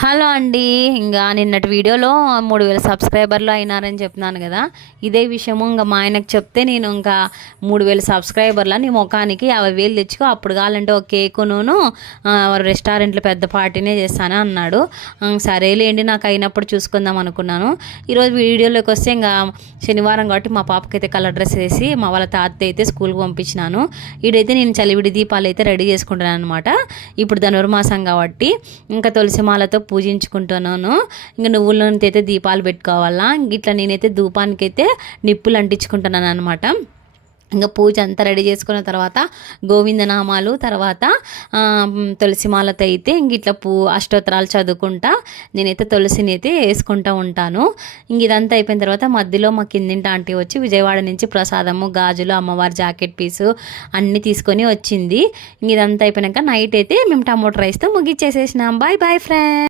Hello అండి. ఇంకా నిన్నటి వీడియోలో 3000 సబ్స్క్రైబర్లు అయినారని చెప్తున్నాను కదా. ఇదే విషయము ఇంకా మా ఆయనకు చెప్తే, నేను ఇంకా 3000 సబ్స్క్రైబర్ల నీ ముఖానికి 50,000 తెచ్చుకో, అప్పుడు కావాలంటే ఒక కేకును రెస్టారెంట్లో పెద్ద పార్టీనే చేస్తాను అన్నాడు. సరేలేండి, నాకు అయినప్పుడు చూసుకుందాం అనుకున్నాను. ఈరోజు వీడియోలోకి వస్తే, ఇంకా శనివారం కాబట్టి మా పాపకైతే కలర్ డ్రెస్ వేసి మా వాళ్ళ తాత అయితే స్కూల్కి పంపించినాను. ఈడైతే నేను చలివిడి దీపాలు అయితే రెడీ చేసుకుంటున్నాను అనమాట. ఇప్పుడు ధనుర్మాసం కాబట్టి ఇంకా తులసి మాలతో పూజించుకుంటున్నాను. ఇంకా నువ్వుల నూనెతో అయితే దీపాలు పెట్టుకోవాలా. ఇట్లా నేనైతే ధూపానికైతే నిప్పులు అంటించుకుంటున్నాను అనమాట. ఇంకా పూజ అంతా రెడీ చేసుకున్న తర్వాత గోవిందనామాలు, తర్వాత తులసిమాలతో అయితే ఇంక ఇట్లా అష్టోత్తరాలు చదువుకుంటా నేనైతే తులసిని అయితే వేసుకుంటూ ఉంటాను. ఇంక ఇదంతా అయిపోయిన తర్వాత మధ్యలో మా కిందింటి ఆంటీ వచ్చి విజయవాడ నుంచి ప్రసాదము, గాజులు, అమ్మవారి జాకెట్ పీసు అన్నీ తీసుకొని వచ్చింది. ఇంక ఇదంతా అయిపోయాక నైట్ అయితే మేము టమోటా రైస్తో ముగిచ్చేసేసినాం. Bye bye friends.